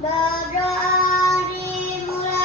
Dari mulai.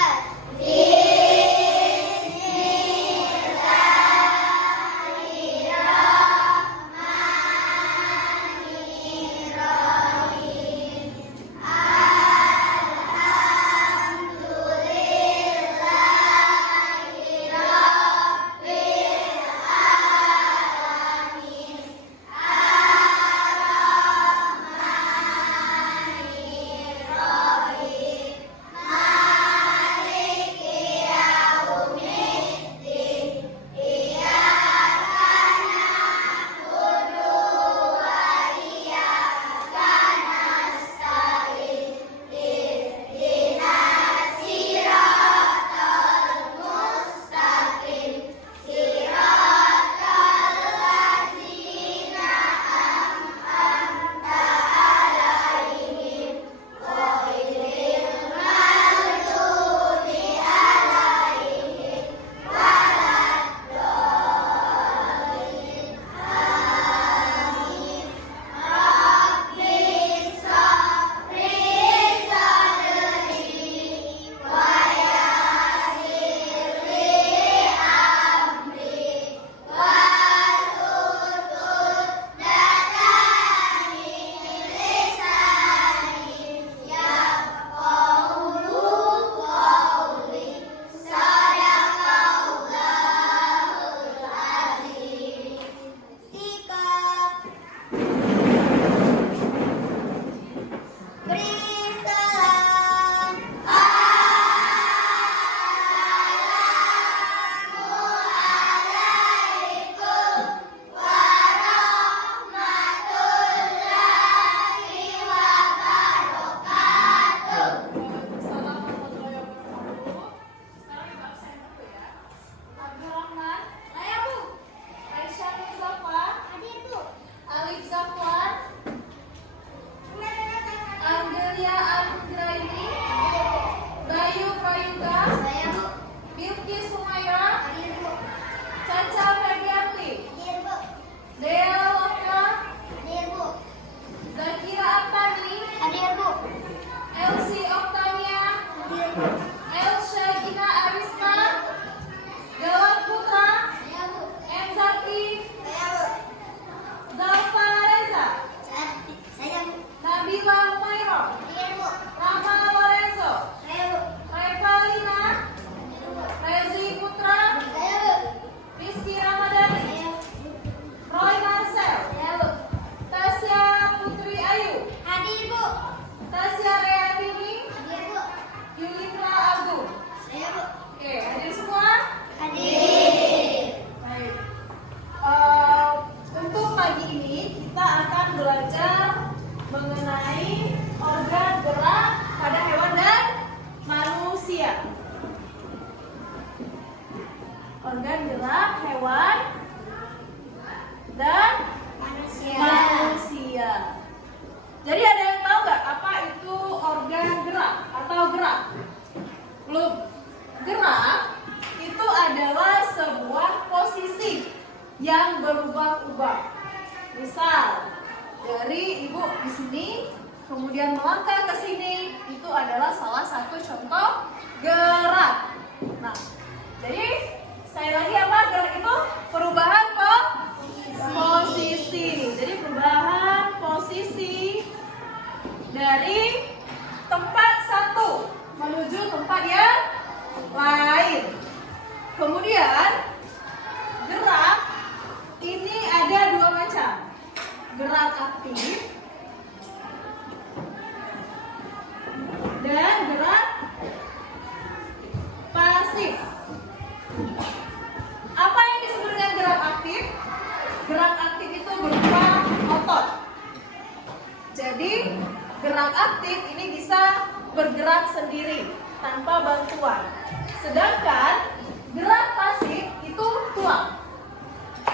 Organ gerak hewan dan manusia. Jadi ada yang tahu nggak apa itu organ gerak atau gerak? Belum. Gerak itu adalah sebuah posisi yang berubah-ubah. Misal dari ibu di sini, kemudian melangkah ke sini, itu adalah salah satu contoh gerak. Nah, jadi sekali lagi apa gerak itu? Perubahan posisi. Jadi perubahan posisi dari tempat satu menuju tempat yang lain. Kemudian gerak ini ada dua macam. Gerak aktif dan gerak pasif. Apa yang disebut dengan gerak aktif? Gerak aktif itu berupa otot. Jadi gerak aktif ini bisa bergerak sendiri tanpa bantuan. Sedangkan gerak pasif itu tulang.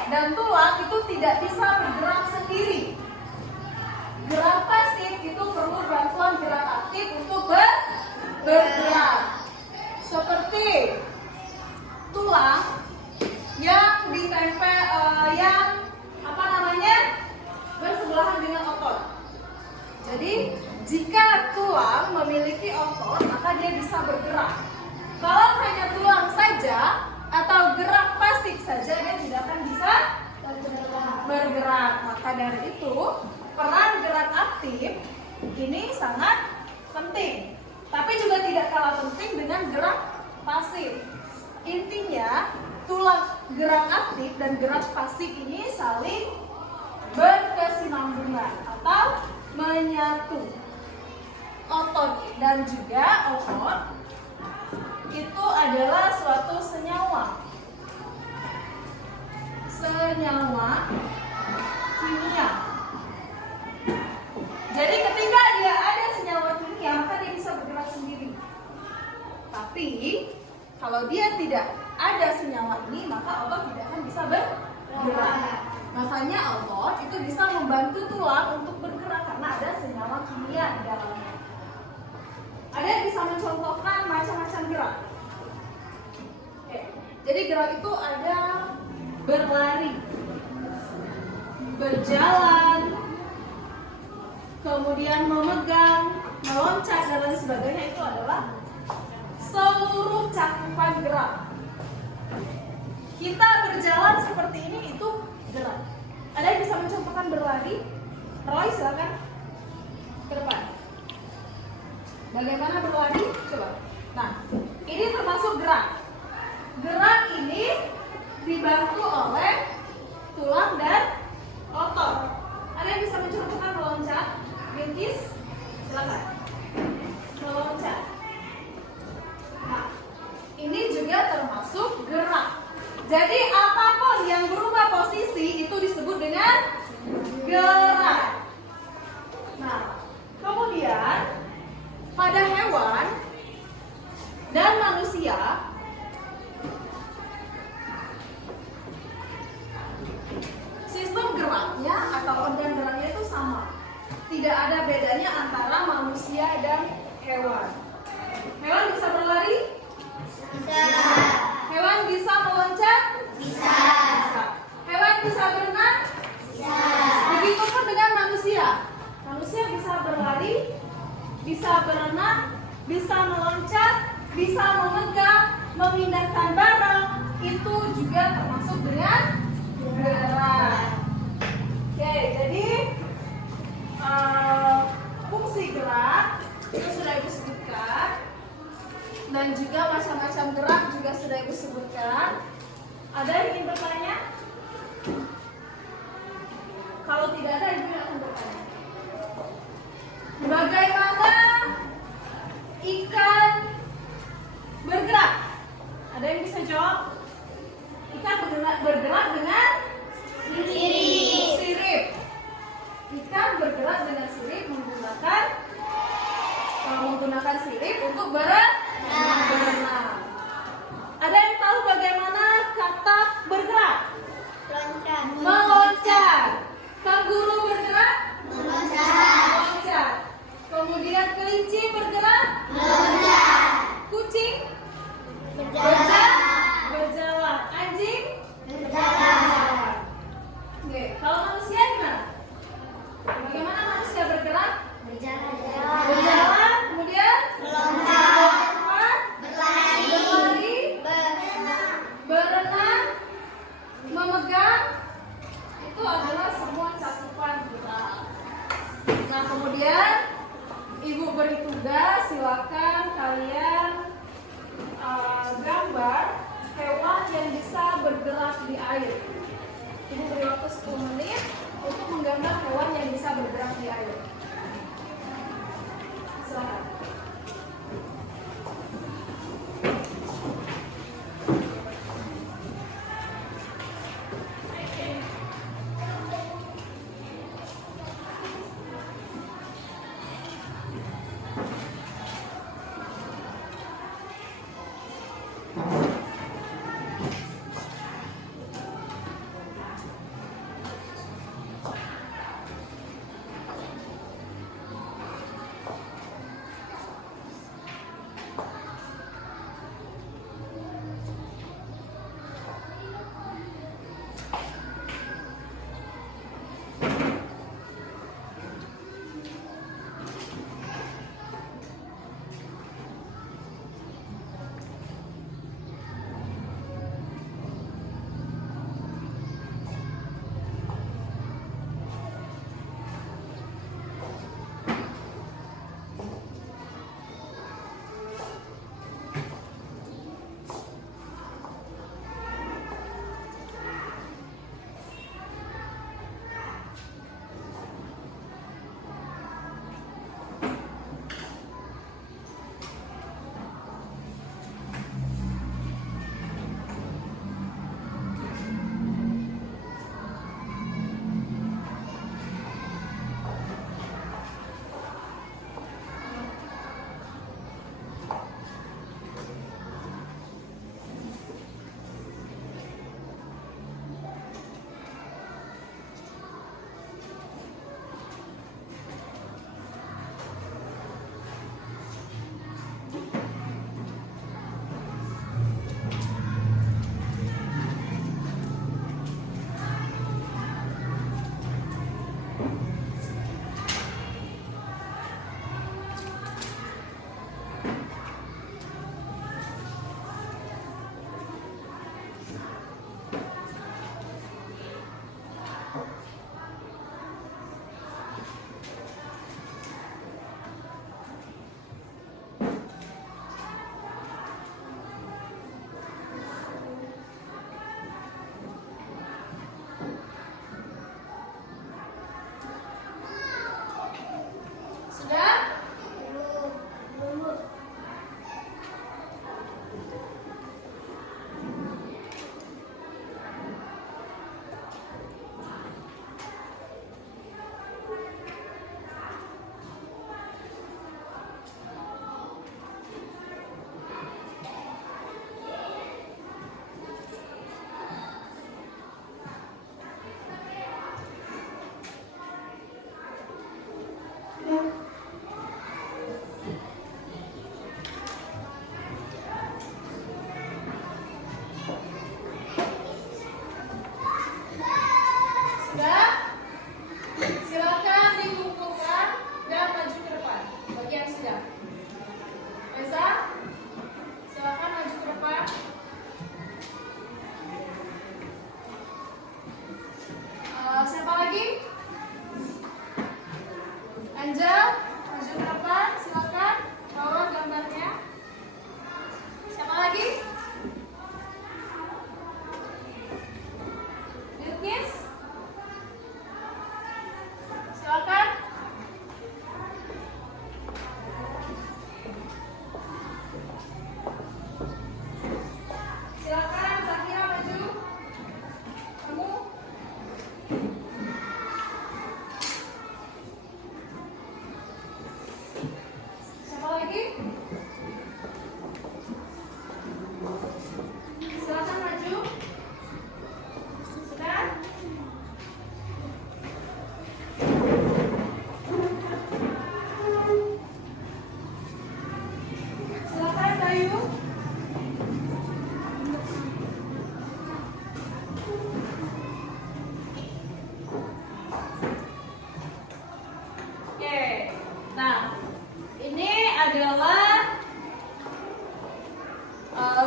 Dan tulang itu tidak bisa bergerak sendiri. Gerak pasif itu perlu bantuan gerak aktif untuk bergerak. Seperti tulang yang ditempel bersebelahan dengan otot. Jadi jika tulang memiliki otot, maka dia bisa bergerak. Kalau hanya tulang saja atau gerak pasif saja, dia tidak akan bisa bergerak. Maka dari itu, peran gerak aktif ini sangat penting. Tapi juga tidak kalah penting dengan gerak pasif. Intinya, tulang gerak aktif dan gerak pasif ini saling berkesinambungan atau menyatu. Otot dan juga otot itu adalah suatu senyawa kimia. Jadi ketika dia ada senyawa kimia, maka dia bisa bergerak sendiri. Tapi kalau dia tidak ada senyawa ini, maka otot tidak akan bisa bergerak. Makanya otot itu bisa membantu tulang untuk bergerak karena ada senyawa kimia di dalamnya. Ada yang bisa mencontohkan macam-macam gerak? Oke. Jadi gerak itu ada berlari, berjalan, kemudian memegang, meloncat dan lain sebagainya. Itu adalah seluruh cakupan gerak. Kita berjalan seperti ini itu gerak. Ada yang bisa mencontohkan berlari? Roy silakan ke depan. Bagaimana berlari? Coba. Nah, ini termasuk gerak. Gerak ini dibantu oleh tulang dan otot. Ada yang bisa mencontohkan meloncat? Rintis, silakan. Meloncat. Nah, ini juga termasuk gerak. Jadi apapun yang berubah posisi itu disebut dengan gerak. Nah, kemudian pada hewan dan manusia sistem geraknya atau organ geraknya itu sama. Tidak ada bedanya antara manusia dan hewan. Hewan bisa berlari? Bisa. Hewan bisa meloncat? Bisa. Hewan bisa berenang? Bisa. Begitupun dengan manusia. Manusia bisa berlari, bisa berenang, bisa meloncat, bisa memegang, memindahkan barang. Itu juga termasuk dengan gerak. Oke, jadi fungsi gerak itu sudah Ibu sebutkan. Dan juga macam-macam gerak juga sudah Ibu sebutkan. Ada yang ingin bertanya? Kalau tidak ada, Ibu akan bertanya. Bagaimana ikan bergerak? Ada yang bisa jawab? Ikan bergerak dengan sirip. Ikan bergerak dengan sirip menggunakan sirip untuk berenang. Ada yang tahu bagaimana katak bergerak? Meloncat. Kanguru bergerak? Meloncat. Kemudian kelinci bergerak? Meloncat. Kucing? Berjalan. Anjing? Berjalan. Oke, kalau manusia gimana? Bagaimana manusia bergerak? Berjalan, kemudian Meloncat. berlari, berenang, memegang. Itu adalah semua cakupan gerak. Nah, kemudian Ibu beri tugas, silakan kalian gambar hewan yang bisa bergerak di air. Ibu beri waktu 10 menit untuk menggambar hewan yang bisa bergerak di air. Silakan.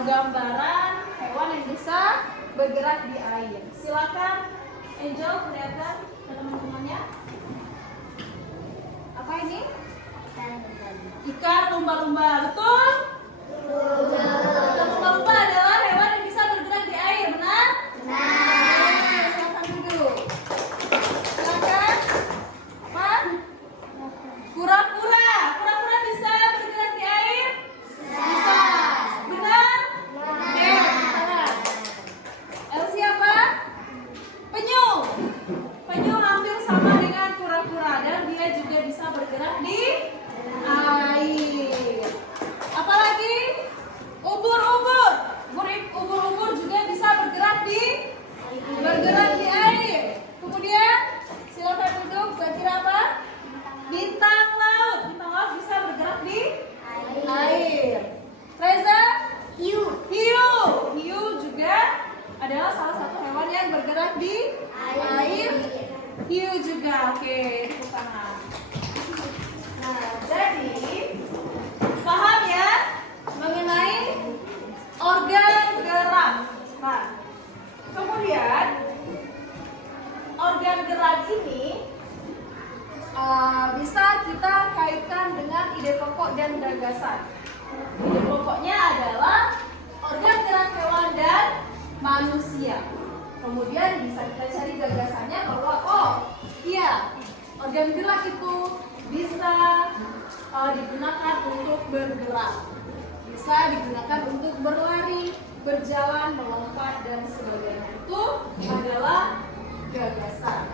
gambaran hewan yang bisa bergerak di air. Silakan Angel perlihatkan ke teman-temannya. Apa ini? Ikan lumba-lumba, betul? Ikan lumba-lumba adalah hewan yang bisa bergerak di air, benar? Benar. Silakan duduk. Silakan. Apa? Kura-kura. Kura-kura bisa bergerak di air? Bisa. Benar? Oke, benar. Elsie apa? Penyu. Penyu hampir sama dengan kura-kura dan dia juga bisa bergerak di air. Apalagi? Ubur-ubur. Ubur-ubur juga bisa bergerak di air. Kemudian silakan duduk. Kira-kira apa? Bintang laut. Bintang laut bisa bergerak di air. Reza? Hiu. Hiu juga adalah salah satu hewan yang bergerak di air. Hiu juga. Oke, tepuk tangan. Nah, jadi paham ya mengenai organ gerak. Nah, kemudian organ gerak ini bisa kita kaitkan dengan ide pokok dan gagasan. Ide pokoknya adalah organ gerak hewan dan manusia. Kemudian bisa kita cari gagasannya bahwa iya, organ gerak itu bisa digunakan untuk bergerak, bisa digunakan untuk berlari, berjalan, melompat dan sebagainya. Itu adalah gagasan.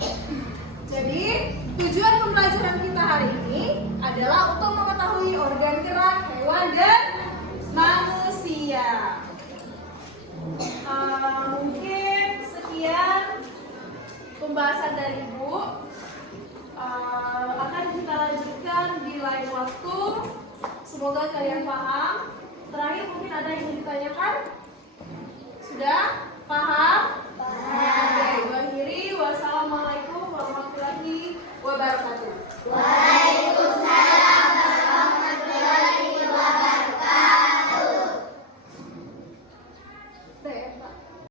Jadi tujuan pembelajaran kita hari ini adalah untuk mengetahui organ gerak hewan dan manusia. Mungkin sekian pembahasan dari Ibu. Akan kita lanjutkan di lain waktu. Semoga kalian paham. Terakhir mungkin ada yang ingin ditanyakan? Sudah? Paham? Oke, akhiri. Wassalamualaikum warahmatullahi wabarakatuh.